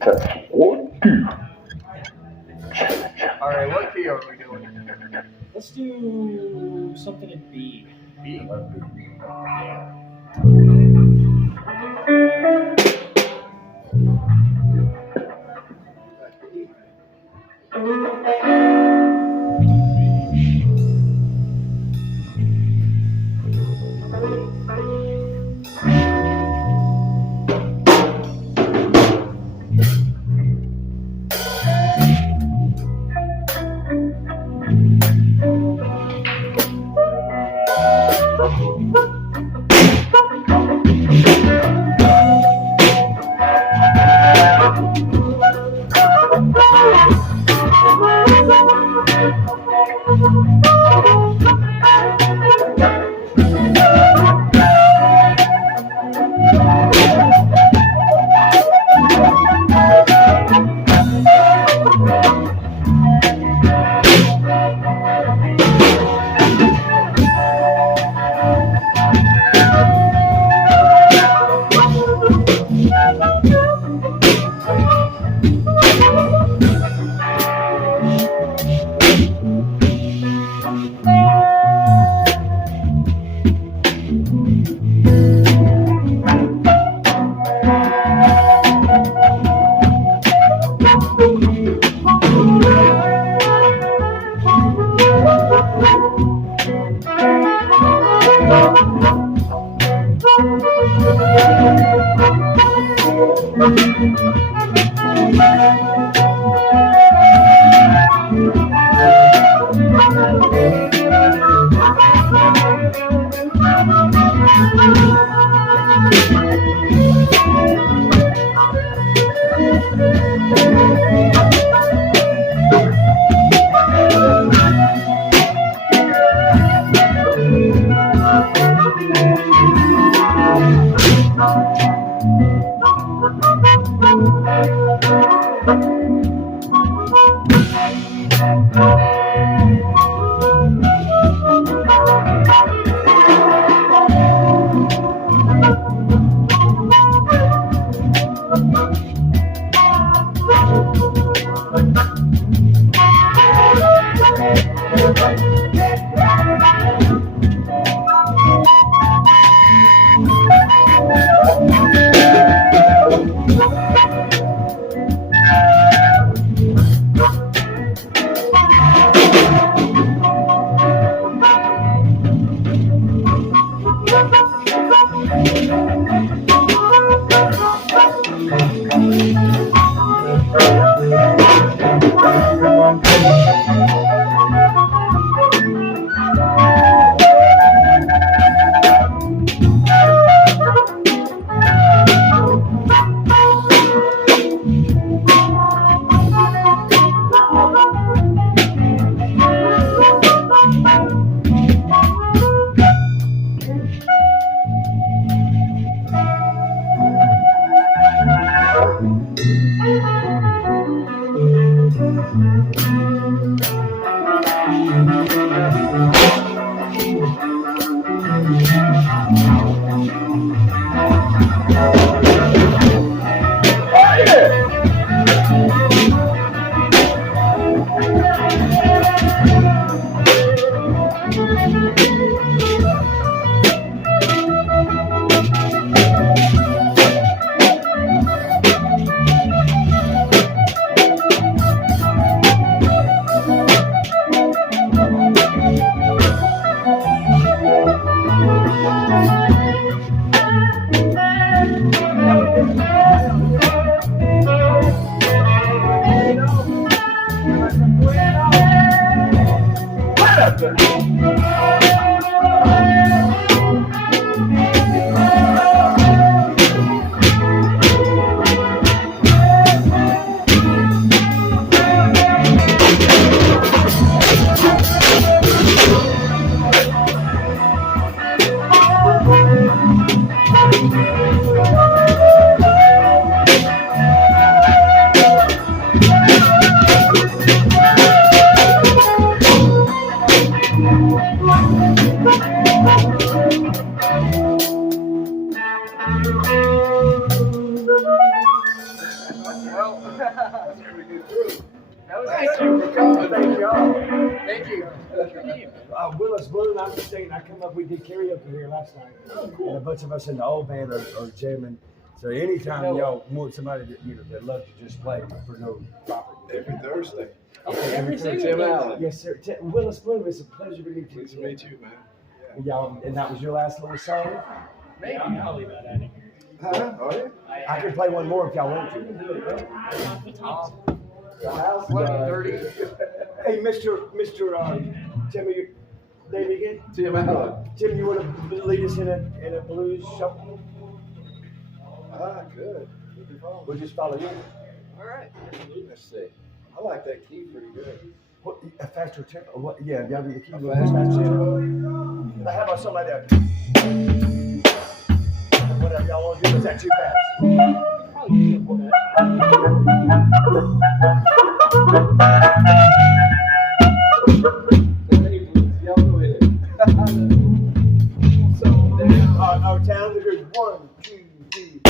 Test one, two. All right, what key are we doing? Let's do something in B. B. Yeah. Well, that's pretty good crew. That was Thank you for coming. Thank y'all. Thank you. What's your name? Willis Blume. I'm just saying, I come up. We did karaoke here last night, and a bunch of us in the old band are jamming. So anytime y'all want somebody that loves to just play for no profit. Every Thursday. Okay, every single Tim Thursday. Allen. Yes, sir. Willis Blume. It's a pleasure to meet you. Pleased to meet you, man. And y'all, and that was your last little song. Maybe I'll leave that out of here. Huh? Oh, yeah? I can play one more if y'all want to. Miles 11:30. Hey, Mr. Tell me your name again. Tim Allen. Tim, you want to lead us in a blues shuffle? Good. We'll just follow you. All right. Let's see. I like that key pretty good. What, a faster tempo? What? Yeah, y'all do the key. A Faster faster tempo. How about something like that? Whatever y'all want to do. Is that too fast? Y'all go ahead. Our town is 1, 2, 3.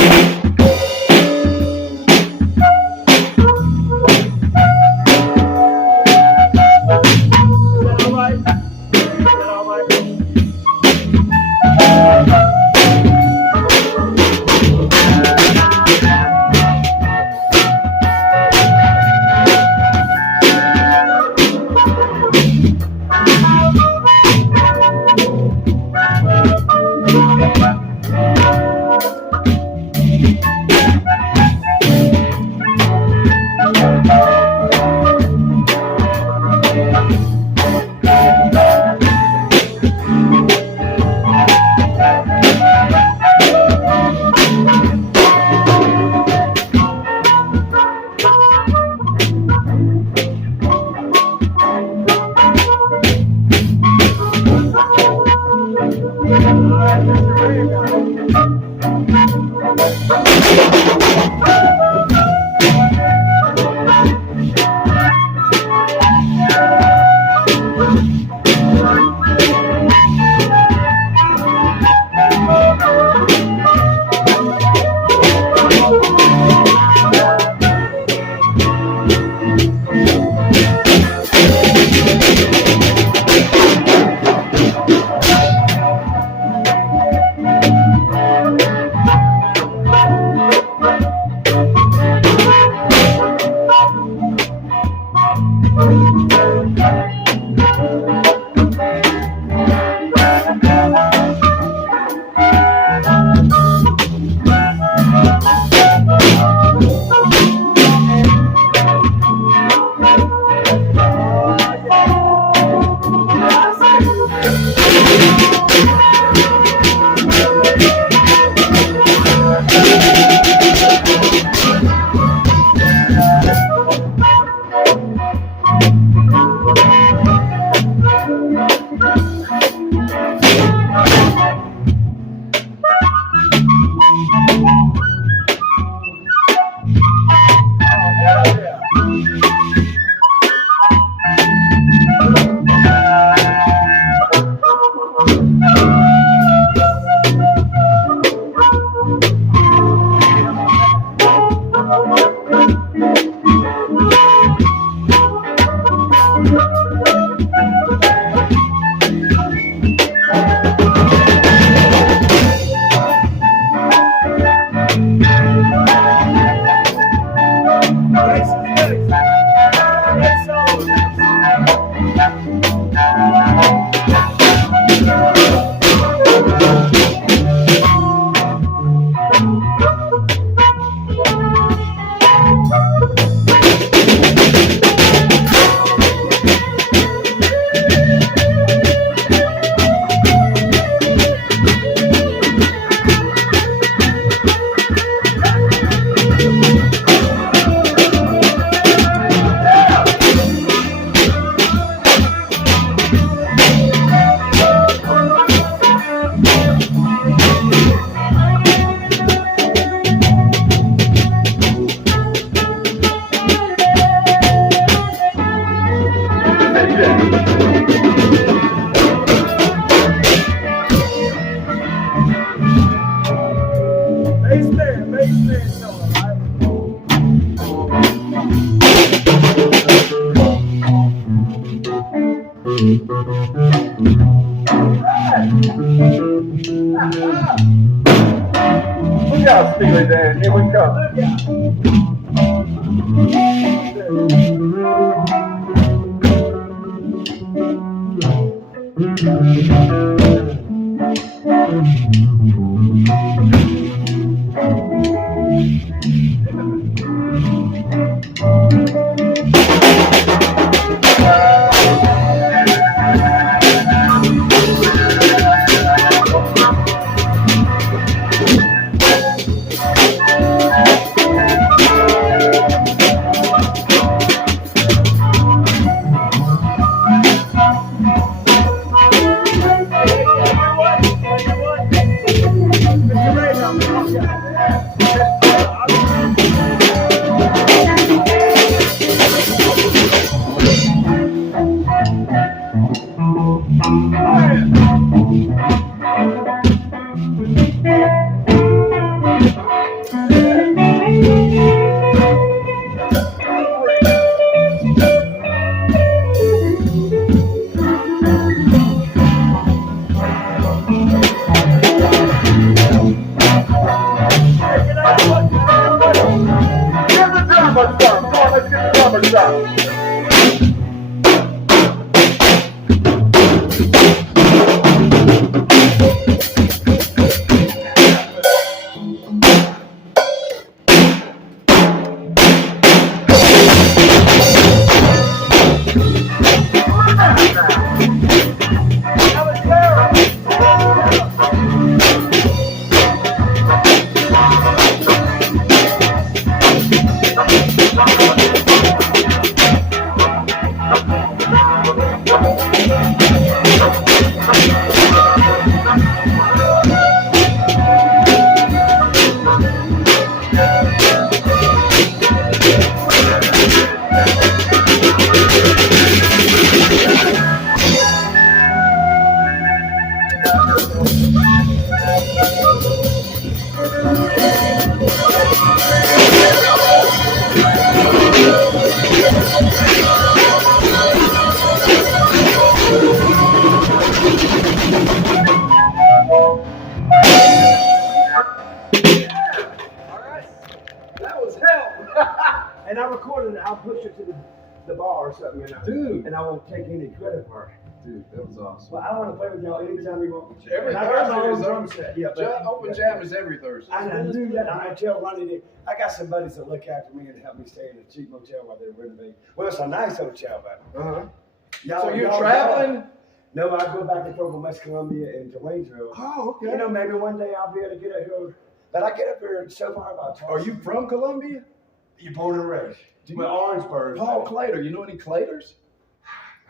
drummer some. Come on, let's get the drummer some. That was hell. And I recorded it. I'll push it to the bar or something, you know. Dude. And I won't take any credit for it. Dude, that was awesome. Well, I want to play with y'all anytime you want. Every And I got my Thursday own is drum open. set. Yeah, but Open jam is every Thursday. I knew that. I tell Ronnie that I got some buddies that look after me and help me stay in a cheap motel while they're renovating. Well, it's a nice hotel, but Uh-huh. y'all. So you're y'all- traveling? No, I go back and forth from West Columbia and to Waynesboro. Oh, okay. You know, maybe one day I'll be able to get up here. But I get up here so far about twice. Are you from Columbia? You born and raised? Well, Orangeburg. Paul Clater. You know any Claters?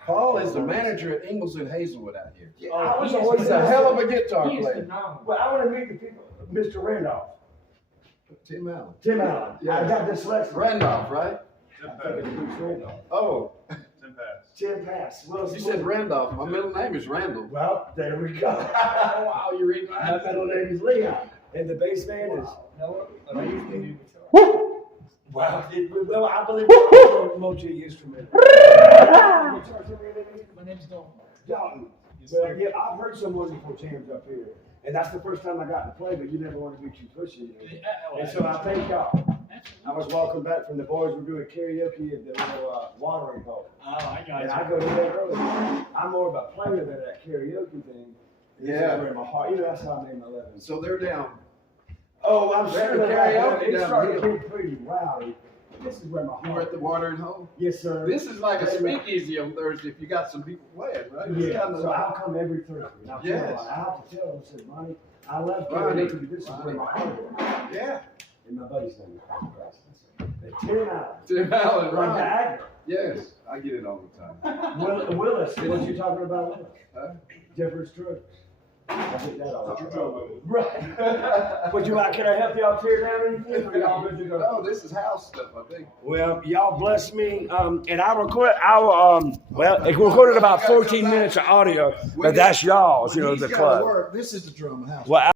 Paul is the manager at Ingalls and Hazelwood out here. Yeah, I was always He's a hell of a guitar He is player. phenomenal. Well, I want to meet the people. Mr. Randolph. Tim Allen. Tim Allen. Yeah. I got dyslexia. Randolph, right? I think it's Bruce Randolph. Oh, Tim Pass. Well, you said Randolph. My middle name is Randall. Well, there we go. Wow, you read My middle name is Leon. And the bass man is. Amazing. Wow. Well, I believe it's a multi-instrument. My name's Dalton. Dalton. Yes, Well, sir. yeah, I've heard some wonderful jams up here. And that's the first time I got to play, but you never want to be too pushy. You know? And so I thank y'all. I was walking back from the boys were doing karaoke at the little watering hole. Oh, I got And you. I go to that early. I'm more of a player than that karaoke thing. Yeah. It's where my heart, you know, that's how I made my living. So they're down. Oh, I'm They're sure karaoke it down started here. getting pretty rowdy. This is where my You were heart at the watering hole? Yes, sir. This is like a speakeasy on Thursday if you got some people playing, right? It's Yeah, kinda so like- I'll come every Thursday. And I'll tell Yes. them, I have to tell them, I said, Ronnie, I love Ronnie. karaoke. This is where my heart is. Yeah. And my buddy's name is Tom Price. Tim Allen. Tim Allen, Like the right? actor. Yes, I get it all the time. Willis. What you talking about, Willis? Huh? Different strokes. I get that all the time. Right. Would you like, can I help y'all tear down anything? Or y'all good to go? No, this is house stuff, I think. Well, y'all bless me. And I record well, it recorded about 14 minutes of audio, but that's y'all's, you know, He's the gotta club. work. This is the drum house. Well,